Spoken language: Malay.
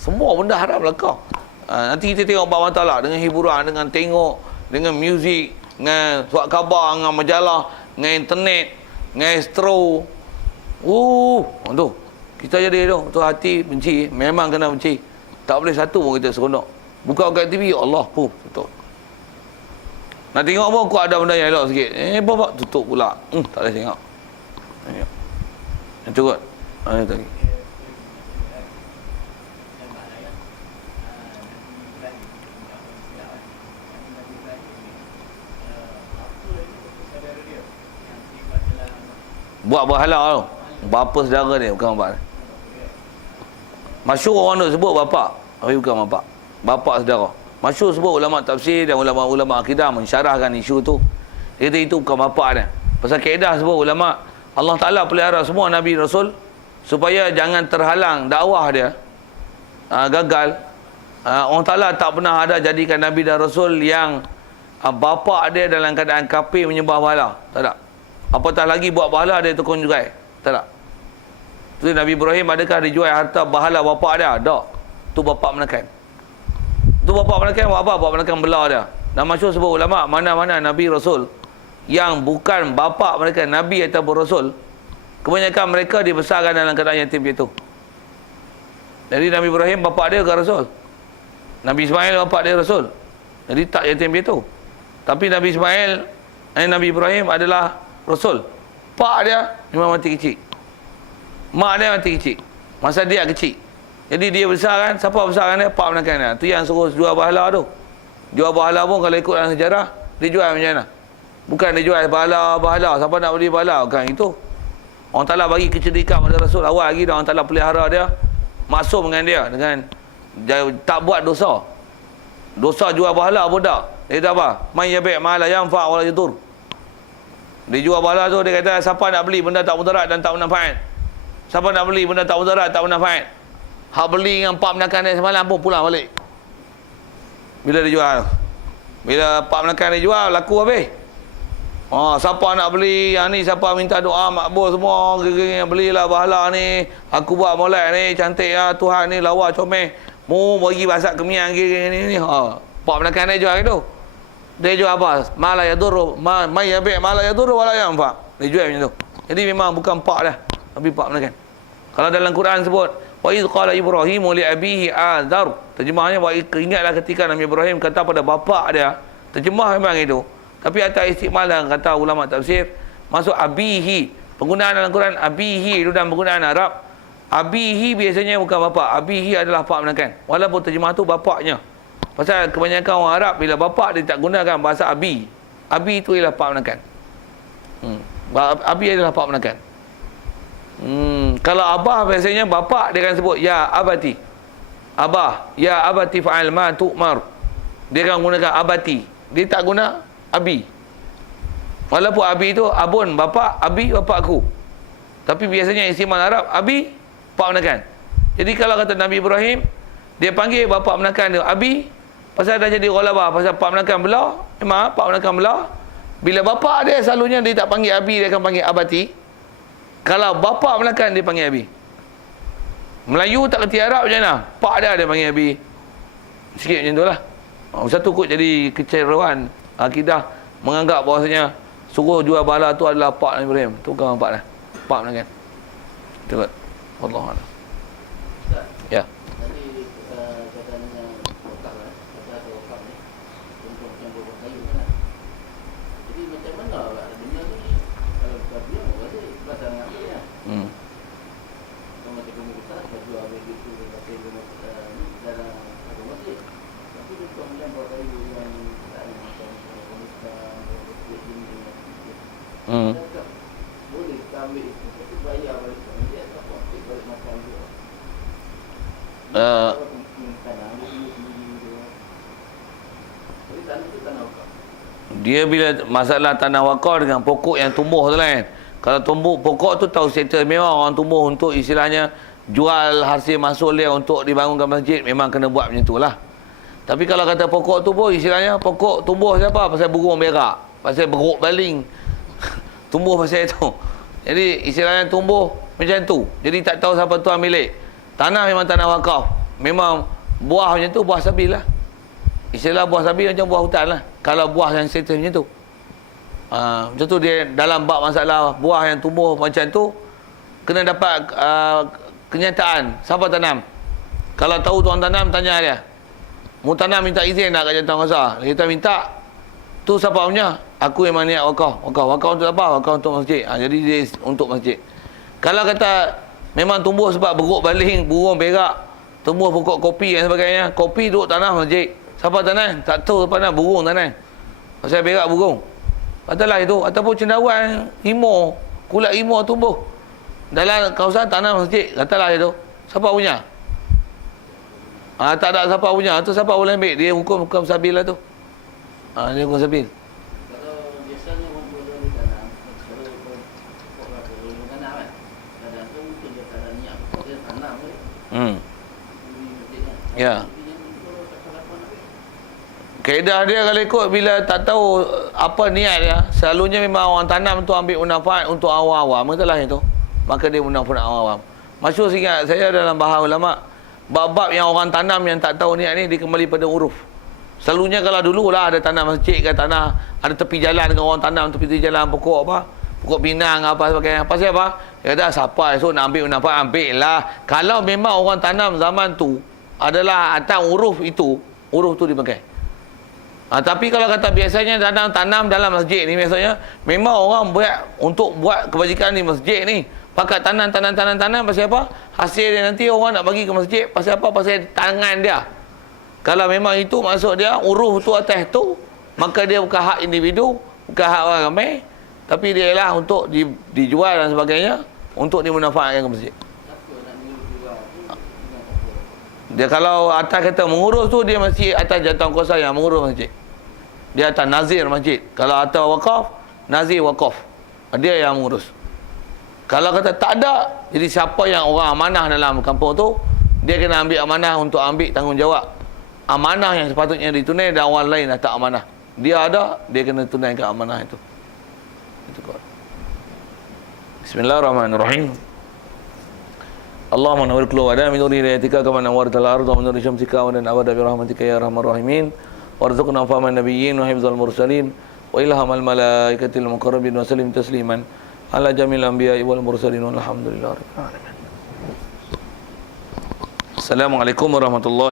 Semua benda haram lah kau. Nanti kita tengok bab mata lah, dengan hiburan, dengan tengok, dengan muzik, dengan surat khabar, dengan majalah, dengan internet, dengan astro. Tu kita jadi tu hati benci, memang kena benci. Tak boleh satu pun kita seronok. Buka kat TV, Allah pun tutup. Nak tengok pun kau ada benda yang elok sikit. Bapak tutup pula. Tak boleh tengok. Yang cukup. Tadi. Buat berhala tu. Bapa saudara dia, bukan bapak dia. Masyhur orang tu sebut bapak, tapi bukan bapak. Bapak saudara. Masyhur sebut ulama tafsir dan ulama-ulama akidah mensyarahkan isu tu. Dia kata itu bukan bapak dia. Pasal kaedah sebut ulama, Allah Ta'ala pelihara semua Nabi Rasul supaya jangan terhalang dakwah dia. Gagal. Allah Ta'ala tak pernah ada jadikan Nabi dan Rasul yang bapa dia dalam keadaan kafir menyembah berhala. Tak ada. Apatah lagi buat berhala dia tukang jugai. Tak tak. Tu Nabi Ibrahim adakah dia jual harta berhala bapak dia? Tak. Tu bapak menekan. Tu bapak menekan buat apa? Bapak menekan belah dia. Dan masyhur sebut ulama, mana-mana Nabi Rasul yang bukan bapak mereka Nabi ataupun Rasul, kebanyakan mereka dibesarkan dalam keadaan yatim piatu. Jadi Nabi Ibrahim bapak dia bukan Rasul. Nabi Ismail bapak dia Rasul. Jadi tak yatim piatu. Tapi Nabi Ismail Nabi Ibrahim adalah Rasul. Pak dia memang mati kecil. Mak dia mati kecil. Masa dia kecil. Jadi dia besar kan, siapa besarkan dia? Pak menekan dia. Tu yang suruh jual berhala tu. Jual berhala pun kalau ikut dalam sejarah, dia jual macam mana? Bukan dia jual berhala. Siapa nak beli berhala? Bukan itu. Allah Ta'ala bagi kecerdikan pada Rasul awal lagi, dan Allah Ta'ala pelihara dia, maksum dengan dia, dengan tak buat dosa. Dosa jual berhala pun tak. Dia kata apa? Man yabi' ma la yanfa' wa la yadur. Dia jual berhala tu, dia kata siapa nak beli benda tak mudarat dan tak bermanfaat. Siapa nak beli benda tak mudarat, tak bermanfaat. Hak beli dengan pak menekan dia semalam pun pulang balik. Bila dia jual, bila pak menekan dia jual, laku habis. Siapa nak beli yang ni, siapa minta doa makbul semua, belilah berhala ni, aku buat molek ni, cantik lah Tuhan ni, lawa comel, mu bagi basak kemiang ni. Pak menekan dia jual itu. Dia jual apa? Mala yadur, may yabi' mala yadur wala yanfa. Dia jual macam tu. Jadi memang bukan pak dah, tapi pak menekan. Kalau dalam Quran sebut wa iz qala Ibrahim li abihi azar, terjemahnya ingatlah ketika Nabi Ibrahim kata pada bapa dia. Terjemah memang itu, tapi atas istimal dalam kata ulama tafsir, masuk abihi. Penggunaan dalam Quran abihi itu dalam penggunaan Arab. Abihi biasanya bukan bapa, abihi adalah pak menekan. Walaupun terjemah tu bapaknya. Pasal kebanyakan orang Arab bila bapak dia tak gunakan bahasa abi. Abi itu ialah pak menekan. Abi adalah pak menekan. Kalau abah biasanya bapak dia akan sebut ya abati. Abah, ya abati fa'al ma tu'mar. Dia akan gunakan abati. Dia tak guna abi. Walaupun abi itu abun bapak, abi bapakku. Tapi biasanya istimal Arab abi pak menekan. Jadi kalau kata Nabi Ibrahim, dia panggil bapak menekan dia abi, pasal dah jadi ghalabah, pasal pak menekan belah. Memang pak menekan belah. Bila bapak dia selalunya dia tak panggil abi, dia akan panggil abati. Kalau bapak menekan dia panggil abi. Melayu tak kerti Arab macam mana? Pak dia panggil abi. Sikit macam tu lah. Satu kot jadi keceruan akidah menganggap bahawasanya suruh jual bala tu adalah pak Nabi Ibrahim. Tu bukan pak dah. Pak menekan. Tengok. Wallahualam. Ya. Dia bila masalah tanah wakaf dengan pokok yang tumbuh tu lain. Kalau tumbuh pokok tu tahu settle, memang orang tumbuh untuk istilahnya jual hasil mahsul dia untuk dibangunkan masjid, memang kena buat macam tu lah. Tapi kalau kata pokok tu pun istilahnya pokok tumbuh siapa? Pasal burung berak, pasal beruk baling. Tumbuh pasal itu. Jadi istilahnya tumbuh macam tu. Jadi tak tahu siapa tuan milik. Tanah memang tanah wakaf. Memang buah macam tu, buah sabil lah. Istilah buah sabil macam buah hutan lah. Kalau buah yang status macam tu. Macam tu dia dalam bab masalah buah yang tumbuh macam tu, kena dapat kenyataan. Siapa tanam? Kalau tahu tuan tanam, tanya dia. Mu tanam minta izin nak kat jantan kuasa. Kita minta, tu siapa punya? Aku memang niat wakaf. Wakaf untuk apa? Wakaf untuk masjid. Jadi dia untuk masjid. Kalau kata memang tumbuh sebab beruk baling, burung berak, tumbuh pokok kopi dan sebagainya, kopi duduk tanah masjid. Siapa tanam? Tak tahu siapa tanam, burung tanam. Pasal berak burung. Katalah itu. Ataupun cendawan, limau, kulat limau tumbuh dalam kawasan tanah masjid. Katalah itu. Siapa punya? Tak ada siapa punya. Tu siapa boleh ambil? Dia hukum sabil lah tu. Dia hukum sabil. Kalau biasanya orang tua di tanam, kalau pokok atau orang tanam kan, kadang tu mungkin dia tanam niat, pokok dia tanam kan. Ya. Kaedah dia kalau ikut, bila tak tahu apa niat dia, selalunya memang orang tanam tu ambil manfaat untuk awam-awam. Betul lah itu. Maka dia manfaat awam-awam. Masyhur ingat saya dalam bahasa ulama, bab-bab yang orang tanam yang tak tahu niat ni, dia kembali pada uruf. Selalunya kalau dulu lah ada tanah masjid ke tanah, ada tepi jalan dengan orang tanam tepi jalan pokok apa, pokok pinang apa sebagainya. Pasal apa? Dia kata siapa esok nak ambil manfaat, ambil lah. Kalau memang orang tanam zaman tu adalah atas uruf itu, uruf tu dipakai. Tapi kalau kata biasanya tanam dalam masjid ni, biasanya memang orang buat untuk buat kebajikan di masjid ni, pakai tanam. Pasal apa? Hasil dia nanti orang nak bagi ke masjid. Pasal apa? Pasal tangan dia. Kalau memang itu maksud dia, uruf tu atas tu, maka dia bukan hak individu, bukan hak orang ramai, tapi dia lah untuk dijual dan sebagainya, untuk dimanfaatkan ke masjid. Dia kalau atas kata mengurus tu, dia mesti atas jantan kuasa yang mengurus masjid. Dia atas nazir masjid. Kalau atas wakaf, nazir wakaf, dia yang mengurus. Kalau kata tak ada, jadi siapa yang orang amanah dalam kampung tu, dia kena ambil amanah untuk ambil tanggungjawab. Amanah yang sepatutnya ditunai dan orang lain dah tak amanah. Dia ada, dia kena tunaikan amanah itu. Itu kau. Bismillahirrahmanirrahim. Allahumma nawwir qulubana min nuri hidayatika kama nawwartal arda min nuri syamsika wa lana abada bi rahmatika ya arhamar rahimin. Warzuqna fahman nabiyyin wa hifdzal mursalin wa ilhamal malaikatil muqarrabin wa sallim tasliman ala jamil anbiya'i wal mursalin walhamdulillahi rabbil alamin. Assalamualaikum warahmatullahi